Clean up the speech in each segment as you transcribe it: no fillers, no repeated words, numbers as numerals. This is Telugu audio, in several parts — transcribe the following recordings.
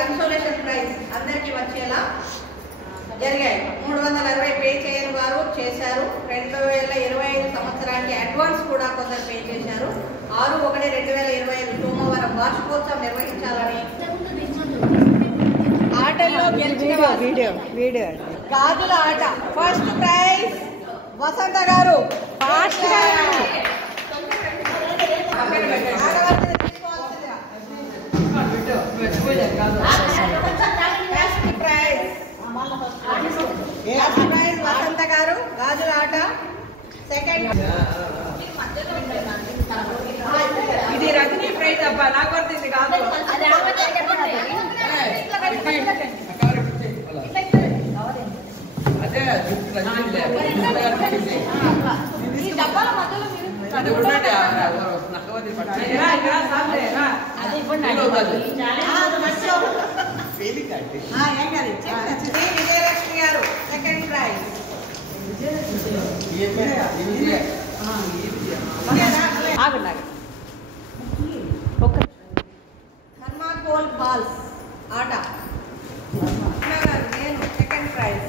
కన్సోలేషన్ ప్రైజ్ అందరికీ వచ్చేలా జరిగాయి. 360 పే చేయని వారు చేశారు. 2025 సంవత్సరానికి అడ్వాన్స్ కూడా కొందరు పే చేశారు. 6/1/2025 సోమవారం వార్షికోత్సవం నిర్వహించాలని ఆటల్లో గెలిచిన గాజుల ఆట ఫస్ట్ ప్రైజ్ వసంత గారు. ఫస్ట్ ప్రైజ్ వసంత గారు గాజుల ఆట. సెకండ్ ఇది రజనీ ప్రైజ్ అబ్బా నాకు వస్తుంది కాదు. విజయలక్ష్మి గారు సెకండ్ ప్రైజ్. థర్మాకోల్ బాల్స్ ఆట నేను second prize.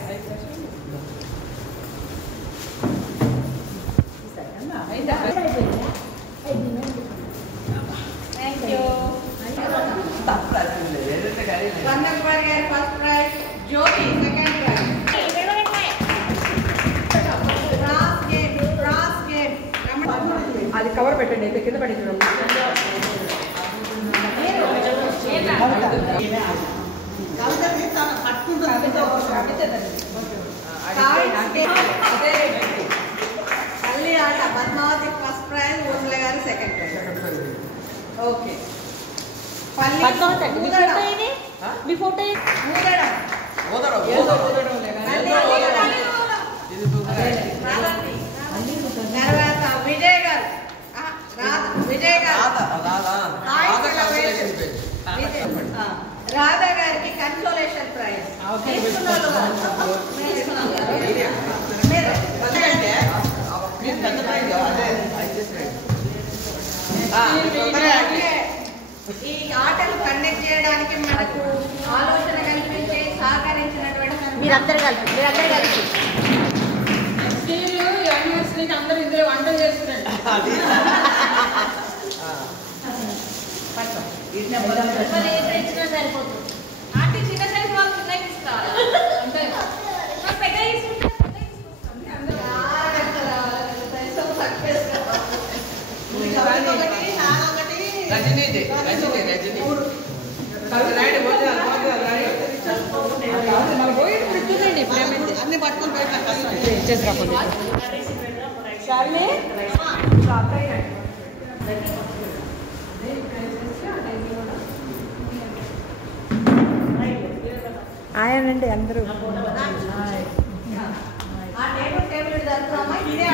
Thank you. Swarnakumari గారి ఫస్ట్ ప్రైజ్. జ్యోతి సెకండ్ ప్రైజ్. అది కవర్ పెట్టండి అయితే కింద పడి చూడండి. తల్లి ఆట పద్మావతి ఫస్ట్ ప్రైజ్. ఊర్ల గారు సెకండ్ ప్రైజ్. ఓకే మీ ఫోటో తర్వాత విజయ్ గారు రాధా గారికి కన్సోలేషన్ ప్రైజ్. ఈ ఆటలు కండక్ట్ చేయడానికి మనకు ఆలోచన కల్పించి సహకరించినటువంటి మీరందరూ కలిసి యూనివర్సిటీకి అందరూ ఇందులో వంట చేస్తున్నారు. ఆంటీ చిన్న సైజ్ వాళ్ళు చిన్న తీసుకోవాలి అంటే పెద్ద అన్ని పట్టుకొని ఆయనండి అందరూ టేబుల్ జరుగుతామా ఇదే